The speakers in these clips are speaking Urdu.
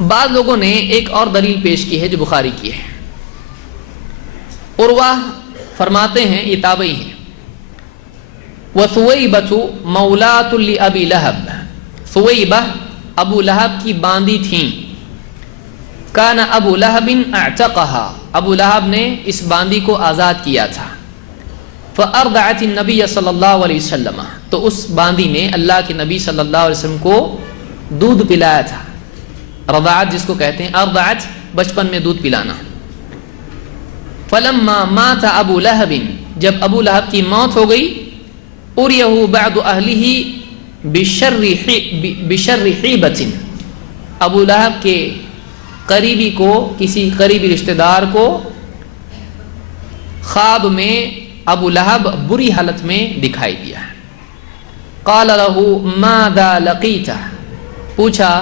بعض لوگوں نے ایک اور دلیل پیش کی ہے جو بخاری کی ہے۔ عروہ فرماتے ہیں، یہ تابعی ہیں، وَثُوَيْبَةُ مَوْلَاتٌ لِأَبِي لَهَبٍ، ثویبہ ابو لہب کی باندی تھیں، کان ابو لہب اعتقها، ابو لہب نے اس باندی کو آزاد کیا تھا، فأرضعت النبی صلی اللہ علیہ وسلم، تو اس باندی نے اللہ کے نبی صلی اللہ علیہ وسلم کو دودھ پلایا تھا۔ رضاعت جس کو کہتے ہیں، ارضعت بچپن میں دودھ پلانا۔ فلما مات ابو لہب، جب ابو لہب کی موت ہو گئی، اریہ بعض اہلہ بشر حیبۃ، ابو لہب کے قریبی کو، کسی قریبی رشتہ دار کو خواب میں ابو لہب بری حالت میں دکھائی دیا۔ قال له ماذا لقیت، پوچھا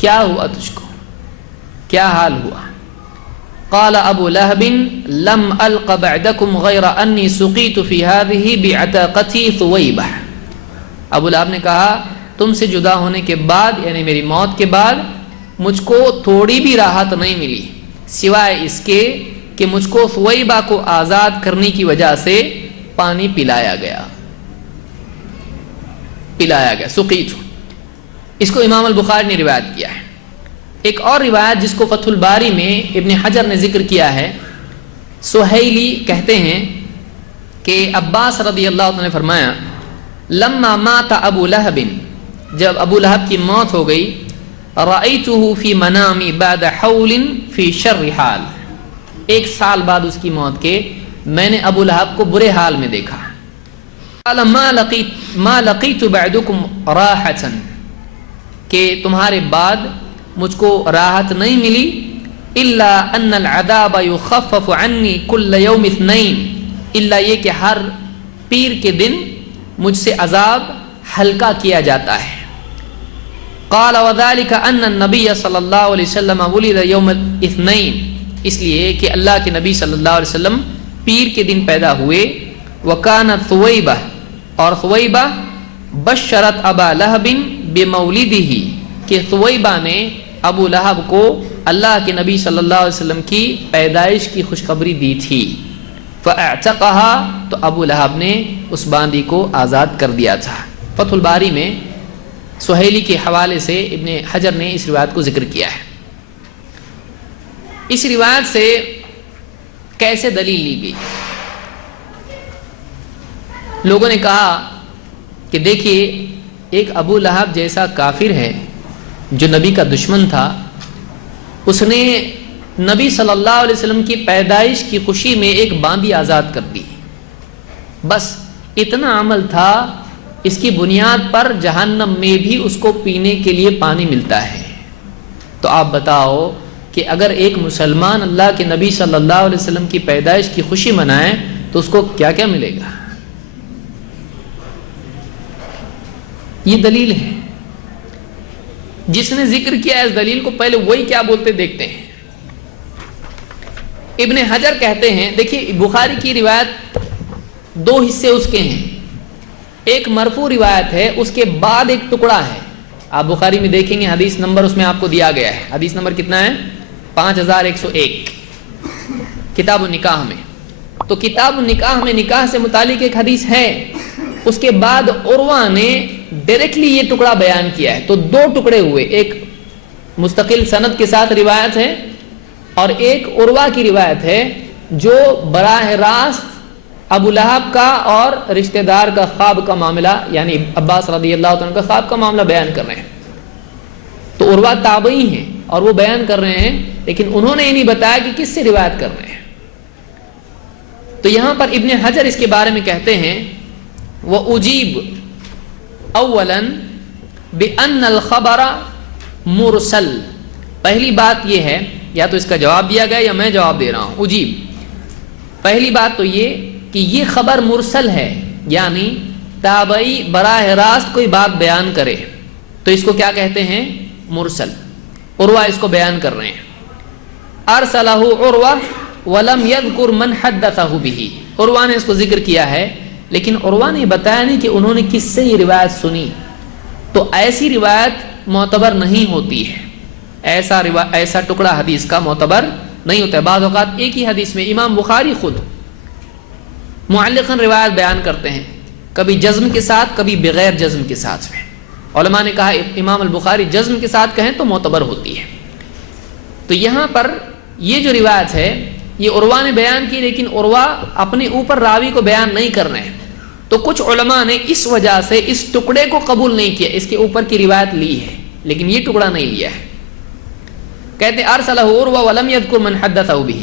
کیا ہوا تجھ کو، کیا حال ہوا؟ قال ابو لہب لم الق بعدکم غیر انی سقیت فی هذه بعتاقتی ثویبہ، ابو لہب نے کہا تم سے جدا ہونے کے بعد، یعنی میری موت کے بعد، مجھ کو تھوڑی بھی راحت نہیں ملی سوائے اس کے کہ مجھ کو ثویبہ کو آزاد کرنے کی وجہ سے پانی پلایا گیا، سقیت۔ اس کو امام البخاری نے روایت کیا ہے۔ ایک اور روایت جس کو فتح الباری میں ابن حجر نے ذکر کیا ہے، سہیلی کہتے ہیں کہ عباس رضی اللہ عنہ نے فرمایا، لما مات ابو لہب، جب ابو لہب کی موت ہو گئی، رأیتہ فی منامی بعد حول فی شر حال، ایک سال بعد اس کی موت کے میں نے ابو لہب کو برے حال میں دیکھا۔ قال ما لقیت بعدکم راحة، کہ تمہارے بعد مجھ کو راحت نہیں ملی، الا ان العذاب یخفف عنی کل یوم اثنین، الا یہ کہ ہر پیر کے دن مجھ سے عذاب ہلکا کیا جاتا ہے۔ قال وذلك ان النبی صلی اللہ علیہ وسلم ولد یوم الاثنین، اس لیے کہ اللہ کے نبی صلی اللہ علیہ وسلم پیر کے دن پیدا ہوئے، وکانت ثویبہ، اور ثویبہ بشرت ابا لہب بمولدہ، کہ ثویبہ نے ابو لہب کو اللہ کے نبی صلی اللہ علیہ وسلم کی پیدائش کی خوشخبری دی تھی، فاعتقها، تو ابو لہب نے اس باندی کو آزاد کر دیا تھا۔ فتح الباری میں سہیلی کے حوالے سے ابن حجر نے اس روایت کو ذکر کیا ہے۔ اس روایت سے کیسے دلیل لی گئی؟ لوگوں نے کہا کہ دیکھیے، ایک ابو لہب جیسا کافر ہے جو نبی کا دشمن تھا، اس نے نبی صلی اللہ علیہ وسلم کی پیدائش کی خوشی میں ایک باندی آزاد کر دی، بس اتنا عمل تھا، اس کی بنیاد پر جہنم میں بھی اس کو پینے کے لیے پانی ملتا ہے۔ تو آپ بتاؤ کہ اگر ایک مسلمان اللہ کے نبی صلی اللہ علیہ وسلم کی پیدائش کی خوشی منائے تو اس کو کیا کیا ملے گا؟ یہ دلیل ہے۔ جس نے ذکر کیا اس دلیل کو، پہلے وہی کیا بولتے دیکھتے ہیں۔ ابن حجر کہتے ہیں، دیکھیے بخاری کی روایت دو حصے اس کے ہیں، ایک مرفوع روایت ہے، اس کے بعد ایک ٹکڑا ہے۔ آپ بخاری میں دیکھیں گے، حدیث نمبر اس میں آپ کو دیا گیا ہے، حدیث نمبر کتنا ہے؟ 5101، کتاب النکاح میں۔ تو کتاب النکاح میں نکاح سے متعلق ایک حدیث ہے، اس کے بعد عروہ نے ڈائریکٹلی یہ ٹکڑا بیان کیا ہے، تو دو ٹکڑے ہوئے، ایک مستقل سند کے ساتھ روایت ہے اور ایک عروہ کی روایت ہے جو براہ راست ابو لہب کا اور رشتہ دار کا خواب کا معاملہ، یعنی عباس رضی اللہ عنہ کا خواب کا معاملہ بیان کر رہے ہیں۔ تو عروہ تابعی ہیں اور وہ بیان کر رہے ہیں، لیکن انہوں نے یہ نہیں بتایا کہ کس سے روایت کر رہے ہیں۔ تو یہاں پر ابن حجر اس کے بارے میں کہتے ہیں، وَأُجِيبُ اولا بِأَنَّ الْخَبَرَ مُرْسَل، پہلی بات یہ ہے، یا تو اس کا جواب دیا گیا یا میں جواب دے رہا ہوں۔ اجیب، پہلی بات تو یہ کہ یہ خبر مرسل ہے، یعنی تابعی براہ راست کوئی بات بیان کرے تو اس کو کیا کہتے ہیں؟ مرسل۔ عروہ اس کو بیان کر رہے ہیں، ارسلہ عروہ ولم یذکر من حدثہ بہ، عروہ نے اس کو ذکر کیا ہے لیکن عروہ نے بتایا نہیں کہ انہوں نے کس سے یہ روایت سنی، تو ایسی روایت معتبر نہیں ہوتی ہے، ایسا ٹکڑا حدیث کا معتبر نہیں ہوتا ہے. بعض اوقات ایک ہی حدیث میں امام بخاری خود معلقاً روایت بیان کرتے ہیں، کبھی جزم کے ساتھ کبھی بغیر جزم کے ساتھ میں. علماء نے کہا امام البخاری جزم کے ساتھ کہیں تو معتبر ہوتی ہے. تو یہاں پر یہ جو روایت ہے یہ عروہ نے بیان کی، لیکن عروہ اپنے اوپر راوی کو بیان نہیں کر رہے ہیں. تو کچھ علماء نے اس وجہ سے اس ٹکڑے کو قبول نہیں کیا، اس کے اوپر کی روایت لی ہے لیکن یہ ٹکڑا نہیں لیا ہے. کہتے ہیں ارسلہ عروہ ولم یذکر من حدثہ بہ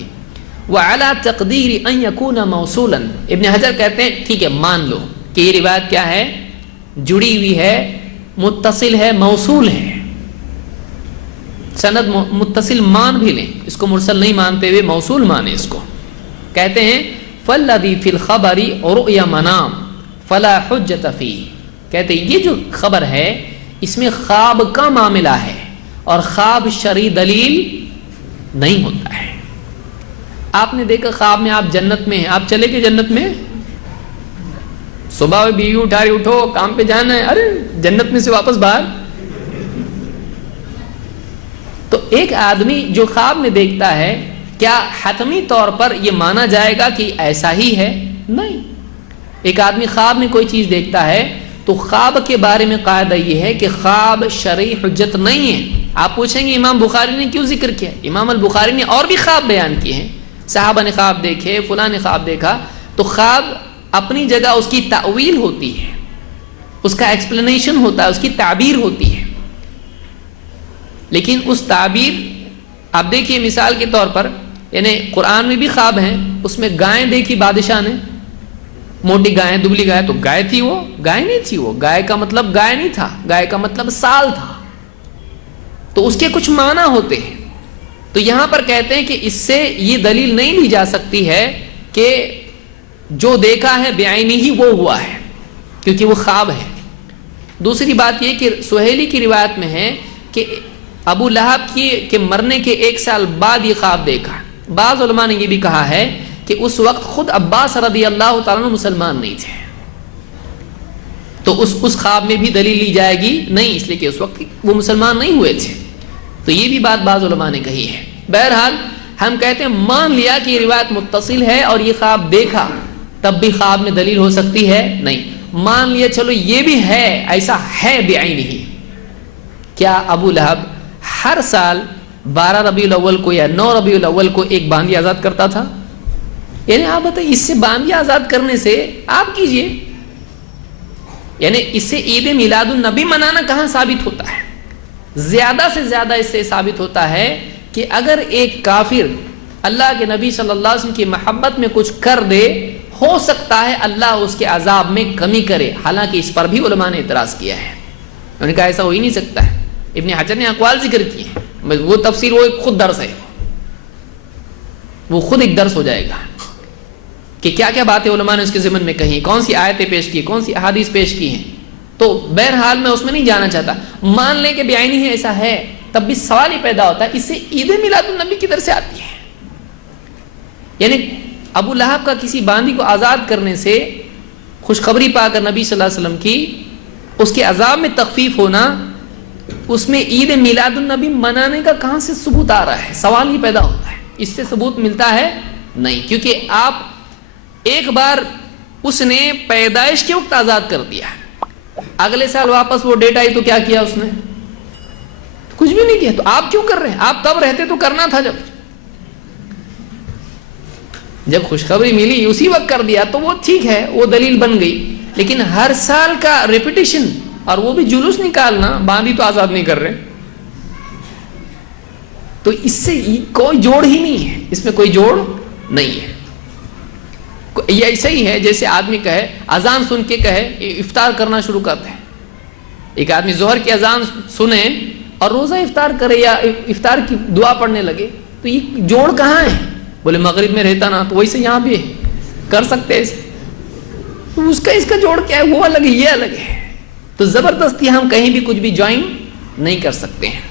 وعلی تقدیر ان یکون موصولا. ابن حجر کہتے ہیں ٹھیک ہے مان لو کہ یہ روایت کیا ہے، جڑی ہوئی ہے، متصل ہے، موصول ہے. سند متصل مان بھی لیں، اس کو مرسل نہیں مانتے ہوئے موصول مانیں اس کو. کہتے ہیں فالذی فی الخبر رؤیا منام فلا حجۃ فیہ. کہتے ہیں یہ جو خبر ہے اس میں خواب کا معاملہ ہے اور خواب شرعی دلیل نہیں ہوتا ہے. آپ نے دیکھا خواب میں آپ جنت میں ہیں، آپ چلے گئے جنت میں، صبح بیوی اٹھا رہی اٹھو کام پہ جانا ہے، ارے جنت میں سے واپس باہر. تو ایک آدمی جو خواب میں دیکھتا ہے کیا حتمی طور پر یہ مانا جائے گا کہ ایسا ہی ہے؟ نہیں. ایک آدمی خواب میں کوئی چیز دیکھتا ہے تو خواب کے بارے میں قاعدہ یہ ہے کہ خواب شرعی حجت نہیں ہے. آپ پوچھیں گے امام بخاری نے کیوں ذکر کیا؟ امام البخاری نے اور بھی خواب بیان کیے ہیں، صحابہ نے خواب دیکھے، فلاں نے خواب دیکھا. تو خواب اپنی جگہ اس کی تأویل ہوتی ہے، اس کا ایکسپلینیشن ہوتا ہے، اس کی تعبیر ہوتی ہے. لیکن اس تعبیر آپ دیکھیے مثال کے طور پر یعنی قرآن میں بھی خواب ہیں، اس میں گائیں دیکھی بادشاہ نے، موٹی گائے دبلی گائے، تو گائے تھی وہ؟ گائے نہیں تھی وہ. گائے کا مطلب گائے نہیں تھا، گائے کا مطلب سال تھا. تو اس کے کچھ معنی ہوتے ہیں. تو یہاں پر کہتے ہیں کہ اس سے یہ دلیل نہیں لی جا سکتی ہے کہ جو دیکھا ہے بعینی ہی وہ ہوا ہے، کیونکہ وہ خواب ہے. دوسری بات یہ کہ سہیلی کی روایت میں ہے کہ ابو لہب کے مرنے کے 1 سال بعد یہ خواب دیکھا. بعض علماء نے یہ بھی کہا ہے کہ اس وقت خود عباس رضی اللہ تعالیٰ عنہ مسلمان نہیں تھے، تو اس خواب میں بھی دلیل لی جائے گی نہیں، اس لیے کہ اس وقت وہ مسلمان نہیں ہوئے تھے. تو یہ بھی بات بعض علماء نے کہی ہے. بہرحال ہم کہتے ہیں مان لیا کہ یہ روایت متصل ہے اور یہ خواب دیکھا، تب بھی خواب میں دلیل ہو سکتی ہے نہیں. مان لیا چلو یہ بھی ہے، ایسا ہے بعینہ. کیا ابو لہب ہر سال 12 ربیع الاول کو یا 9 ربیع الاول کو ایک باندی آزاد کرتا تھا؟ یعنی آپ بتائیں اس سے باندی آزاد کرنے سے آپ کیجئے، یعنی اس سے عید میلاد النبی منانا کہاں ثابت ہوتا ہے؟ زیادہ سے زیادہ اس سے ثابت ہوتا ہے کہ اگر ایک کافر اللہ کے نبی صلی اللہ علیہ وسلم کی محبت میں کچھ کر دے، ہو سکتا ہے اللہ اس کے عذاب میں کمی کرے. حالانکہ اس پر بھی علماء نے اعتراض کیا ہے، انہوں نے کہا ایسا ہو ہی نہیں سکتا ہے. ابن حجر نے اقوال ذکر کیے ہیں، وہ تفسیر وہ ایک خود درس ہے، وہ خود ایک درس ہو جائے گا کہ کیا کیا باتیں علماء نے اس کے ضمن میں کہیں، کون سی آیتیں پیش کی، کون سی احادیث پیش کی ہیں. تو بہرحال میں اس میں نہیں جانا چاہتا. مان لیں کہ بعینی ہے ایسا ہے، تب بھی سوال ہی پیدا ہوتا ہے اس سے عید میلاد النبی کدھر سے آتی ہے؟ یعنی ابو لہب کا کسی باندی کو آزاد کرنے سے خوشخبری پا کر نبی صلی اللہ علیہ وسلم کی اس کے عذاب میں تخفیف ہونا، اس میں عید میلاد النبی منانے کا کہاں سے ثبوت آ رہا ہے؟ سوال ہی پیدا ہوتا ہے. اس سے ثبوت ملتا ہے نہیں، کیونکہ آپ ایک بار اس نے پیدائش کے وقت آزاد کر دیا، اگلے سال واپس وہ ڈیٹ آئی تو کیا کیا اس نے؟ کچھ بھی نہیں کیا. تو آپ کیوں کر رہے ہیں؟ آپ تب رہتے تو کرنا تھا، جب خوشخبری ملی اسی وقت کر دیا تو وہ ٹھیک ہے، وہ دلیل بن گئی. لیکن ہر سال کا ریپیٹیشن اور وہ بھی جلوس نکالنا، باندھی تو آزاد نہیں کر رہے، تو اس سے کوئی جوڑ ہی نہیں ہے، اس میں کوئی جوڑ نہیں ہے. یہ ایسا ہی ہے جیسے آدمی کہے اذان سن کے کہے افطار کرنا شروع کرتے ہیں. ایک آدمی ظہر کی اذان سنے اور روزہ افطار کرے یا افطار کی دعا پڑھنے لگے، تو یہ جوڑ کہاں ہے؟ بولے مغرب میں رہتا نا تو ویسے یہاں بھی کر سکتے ہیں، تو اس کا جوڑ کیا ہے؟ وہ الگ ہے، یہ الگ ہے. تو زبردستی ہم کہیں بھی کچھ بھی جوائن نہیں کر سکتے ہیں.